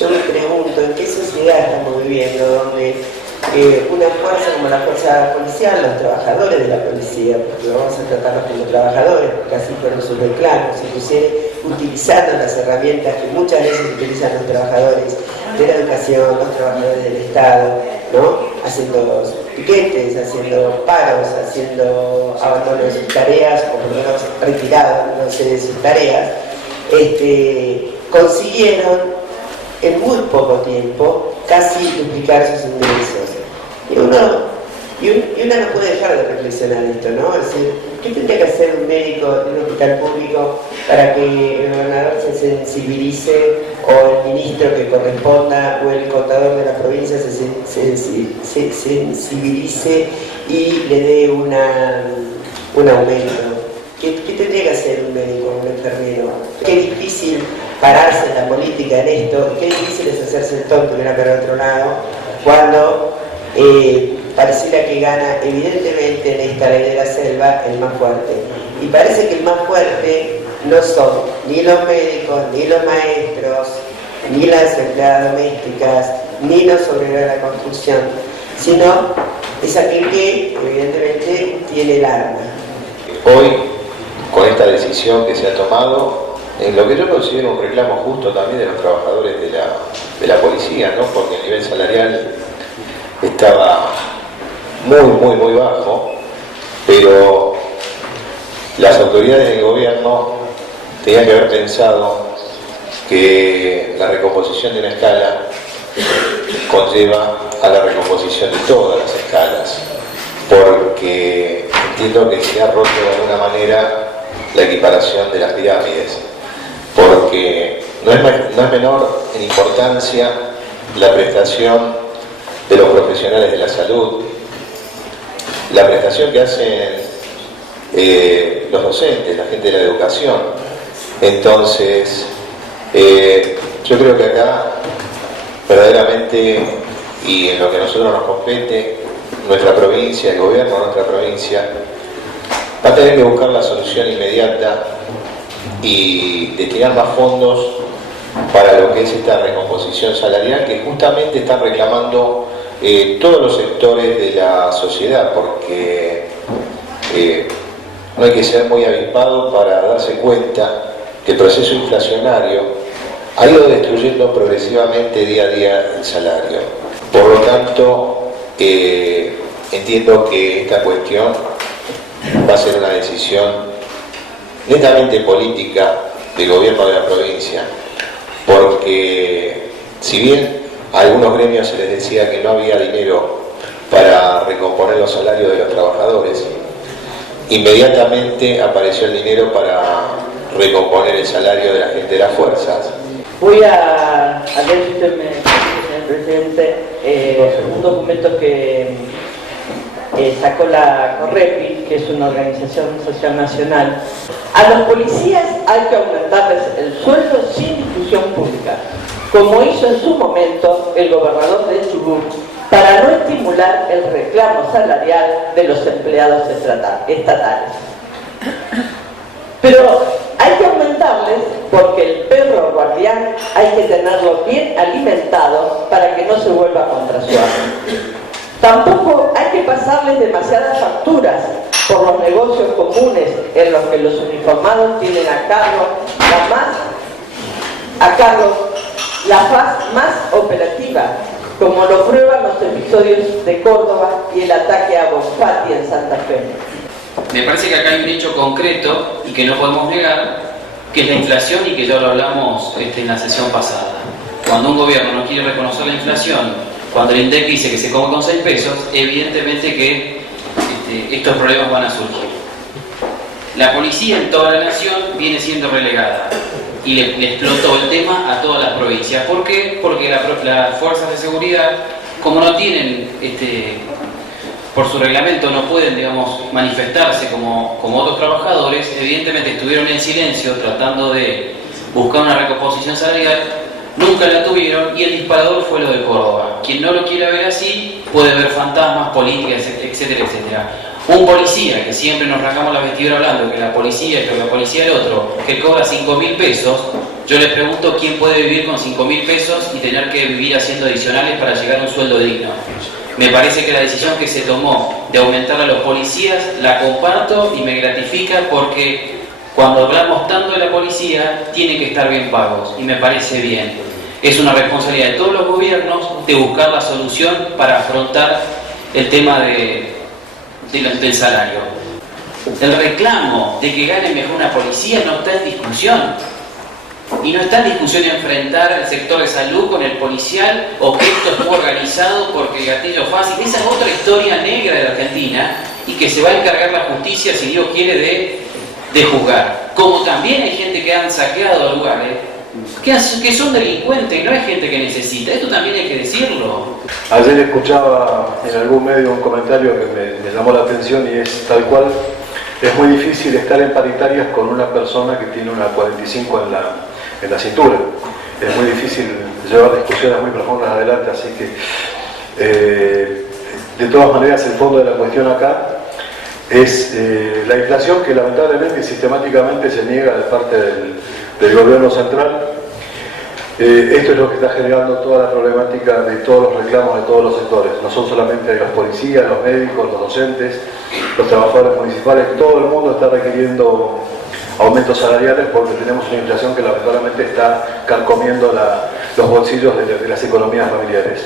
yo me pregunto en qué sociedad estamos viviendo, donde una fuerza como la fuerza policial, los trabajadores de la policía, porque vamos a tratarlos como trabajadores, porque así fueron sus reclamos, inclusive utilizando las herramientas que muchas veces utilizan los trabajadores de la educación, los trabajadores del Estado, ¿no? Haciendo piquetes, haciendo paros, haciendo abandono de sus tareas, o por lo menos retirándose de sus tareas, consiguieron en muy poco tiempo casi duplicar sus ingresos. Y una no puede dejar de reflexionar esto, ¿no? Es decir, ¿qué tendría que hacer un médico de un hospital público para que el gobernador se sensibilice, o el ministro que corresponda, o el contador de la provincia se sensibilice y le dé un aumento? ¿Qué tendría que hacer un médico, un enfermero? Qué difícil pararse en la política en esto, qué difícil es hacerse el tonto y mirar para el otro lado, cuando pareciera que gana evidentemente en esta ley de la selva el más fuerte. Y parece que el más fuerte no son ni los médicos, ni los maestros, ni las empleadas domésticas, ni los obreros de la construcción, sino es aquel que evidentemente tiene el arma. Hoy, con esta decisión que se ha tomado, en lo que yo considero un reclamo justo también de los trabajadores de la policía, ¿no? Porque el nivel salarial estaba muy bajo, pero las autoridades del gobierno tenían que haber pensado que la recomposición de una escala conlleva a la recomposición de todas las escalas, porque entiendo que se ha roto de alguna manera la equiparación de las pirámides, porque no es menor en importancia la prestación de los profesionales de la salud, la prestación que hacen los docentes, la gente de la educación. Entonces, yo creo que acá, verdaderamente, y en lo que a nosotros nos compete, nuestra provincia, el gobierno de nuestra provincia, va a tener que buscar la solución inmediata y destinar más fondos para lo que es esta recomposición salarial que justamente están reclamando todos los sectores de la sociedad, porque no hay que ser muy avispado para darse cuenta que el proceso inflacionario ha ido destruyendo progresivamente día a día el salario. Por lo tanto, entiendo que esta cuestión va a ser una decisión netamente política del gobierno de la provincia, porque si bien a algunos gremios se les decía que no había dinero para recomponer los salarios de los trabajadores, inmediatamente apareció el dinero para recomponer el salario de la gente de las fuerzas. Voy a leer, si usted me permite, señor presidente, un documento que sacó la Correpi, que es una organización social nacional. A los policías hay que aumentarles el sueldo sin discusión pública, como hizo en su momento el gobernador de Chubut, para no estimular el reclamo salarial de los empleados estatales. Pero hay que aumentarles porque el perro guardián hay que tenerlo bien alimentado para que no se vuelva contra su amo. Tampoco hay que pasarles demasiadas facturas por los negocios comunes en los que los uniformados tienen a cargo la faz más operativa, como lo prueban los episodios de Córdoba y el ataque a Bonfatti en Santa Fe. Me parece que acá hay un hecho concreto y que no podemos negar, que es la inflación, y que ya lo hablamos en la sesión pasada. Cuando un gobierno no quiere reconocer la inflación, cuando el INDEC dice que se come con 6 pesos, evidentemente que estos problemas van a surgir. La policía en toda la nación viene siendo relegada y le explotó el tema a todas las provincias. ¿Por qué? Porque las fuerzas de seguridad, como no tienen, por su reglamento no pueden, digamos, manifestarse como otros trabajadores, evidentemente estuvieron en silencio tratando de buscar una recomposición salarial, nunca la tuvieron, y el disparador fue lo de Córdoba. Quien no lo quiera ver así puede ver fantasmas, políticas, etcétera, etcétera. Un policía, que siempre nos rasgamos la vestidura hablando que la policía esto, que la policía el otro, que cobra 5.000 pesos, yo le pregunto quién puede vivir con 5.000 pesos y tener que vivir haciendo adicionales para llegar a un sueldo digno. Me parece que la decisión que se tomó de aumentar a los policías la comparto y me gratifica porque cuando hablamos tanto de la policía tiene que estar bien pagos y me parece bien. Es una responsabilidad de todos los gobiernos de buscar la solución para afrontar el tema del salario. El reclamo de que gane mejor una policía no está en discusión. Y no está en discusión enfrentar el sector de salud con el policial o que esto estuvo organizado porque gatillo fácil. Esa es otra historia negra de la Argentina y que se va a encargar la justicia, si Dios quiere, de juzgar. Como también hay gente que han saqueado lugares que son delincuentes y no hay gente que necesita. Esto también hay que decirlo. Ayer escuchaba en algún medio un comentario que me llamó la atención y es tal cual. Es muy difícil estar en paritarias con una persona que tiene una 45 en la cintura. Es muy difícil llevar discusiones muy profundas adelante, así que de todas maneras el fondo de la cuestión acá es la inflación que lamentablemente y sistemáticamente se niega de parte del gobierno central. Esto es lo que está generando toda la problemática de todos los reclamos de todos los sectores. No son solamente de los policías, los médicos, los docentes, los trabajadores municipales, todo el mundo está requiriendo aumentos salariales porque tenemos una inflación que lamentablemente está carcomiendo los bolsillos de las economías familiares.